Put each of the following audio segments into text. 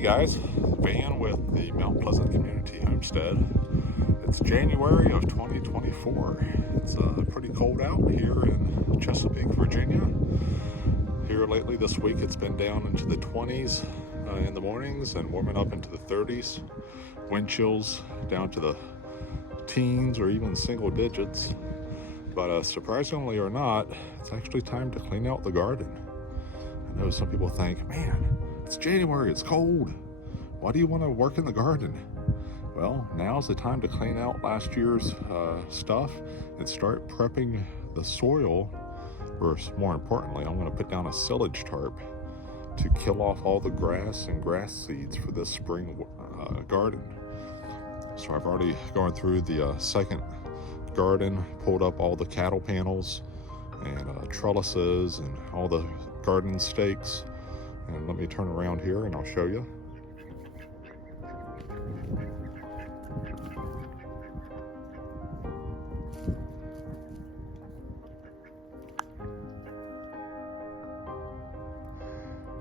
Hey guys, Van with the Mount Pleasant Community Homestead. It's January of 2024. It's pretty cold out here in Chesapeake, Virginia. Here lately this week it's been down into the 20s in the mornings and warming up into the 30s. Wind chills down to the teens or even single digits. But surprisingly or not, it's actually time to clean out the garden. I know some people think, man, it's January, it's cold. Why do you want to work in the garden? Well, now's the time to clean out last year's stuff and start prepping the soil, or more importantly, I'm going to put down a silage tarp to kill off all the grass and grass seeds for this spring garden. So I've already gone through the second garden, pulled up all the cattle panels and trellises and all the garden stakes. And let me turn around here and I'll show you.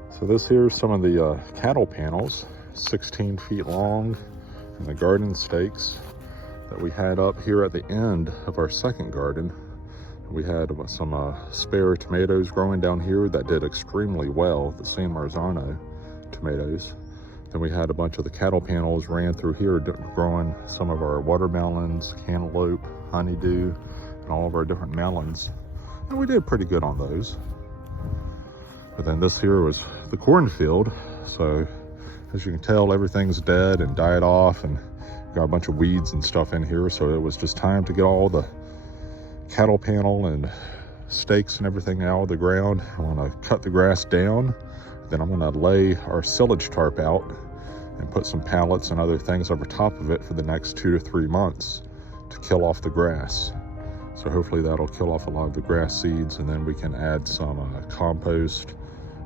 So this here's some of the cattle panels, 16 feet long, and the garden stakes that we had up here at the end of our second garden. We had some spare tomatoes growing down here that did extremely well, the San Marzano tomatoes. Then we had a bunch of the cattle panels ran through here growing some of our watermelons, cantaloupe, honeydew, and all of our different melons. And we did pretty good on those. But then this here was the cornfield. So as you can tell, everything's dead and died off and got a bunch of weeds and stuff in here. So it was just time to get all the cattle panel and stakes and everything out of the ground. I want to cut the grass down. Then I'm going to lay our silage tarp out and put some pallets and other things over top of it for the next 2 to 3 months to kill off the grass. So hopefully that'll kill off a lot of the grass seeds, and then we can add some compost,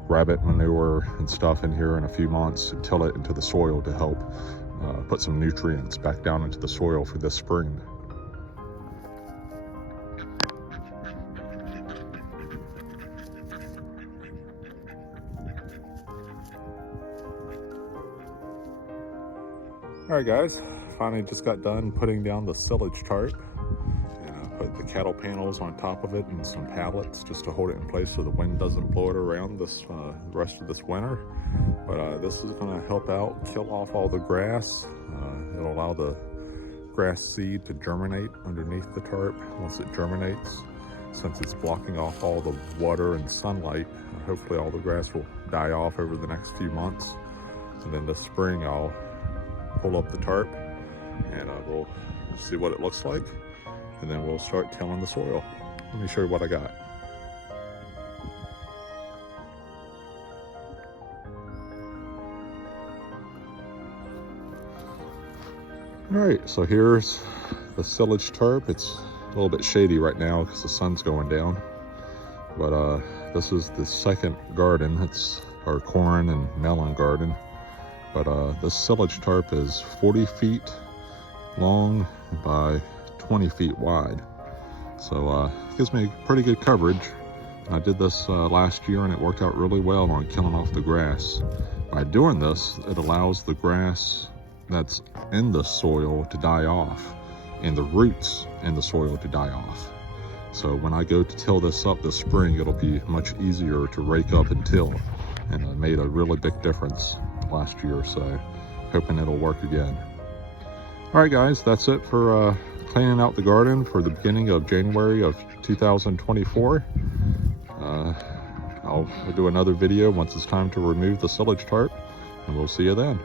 rabbit manure and stuff in here in a few months and till it into the soil to help put some nutrients back down into the soil for this spring. All right guys, finally just got done putting down the silage tarp, and I put the cattle panels on top of it and some pallets just to hold it in place so the wind doesn't blow it around this the rest of this winter. But this is going to help out kill off all the grass. It'll allow the grass seed to germinate underneath the tarp. Once it germinates, since it's blocking off all the water and sunlight, hopefully all the grass will die off over the next few months. And then this spring I'll pull up the tarp and we'll see what it looks like, and then we'll start tilling the soil. Let me show you what I got. All right, so here's the silage tarp. It's a little bit shady right now because the sun's going down, but this is the second garden. It's our corn and melon garden. But this silage tarp is 40 feet long by 20 feet wide. So it gives me pretty good coverage. I did this last year and it worked out really well on killing off the grass. By doing this, it allows the grass that's in the soil to die off and the roots in the soil to die off. So when I go to till this up this spring, it'll be much easier to rake up and till. And it made a really big difference last year, so hoping it'll work again. All right guys, that's it for cleaning out the garden for the beginning of January of 2024. I'll do another video once it's time to remove the silage tarp, and we'll see you then.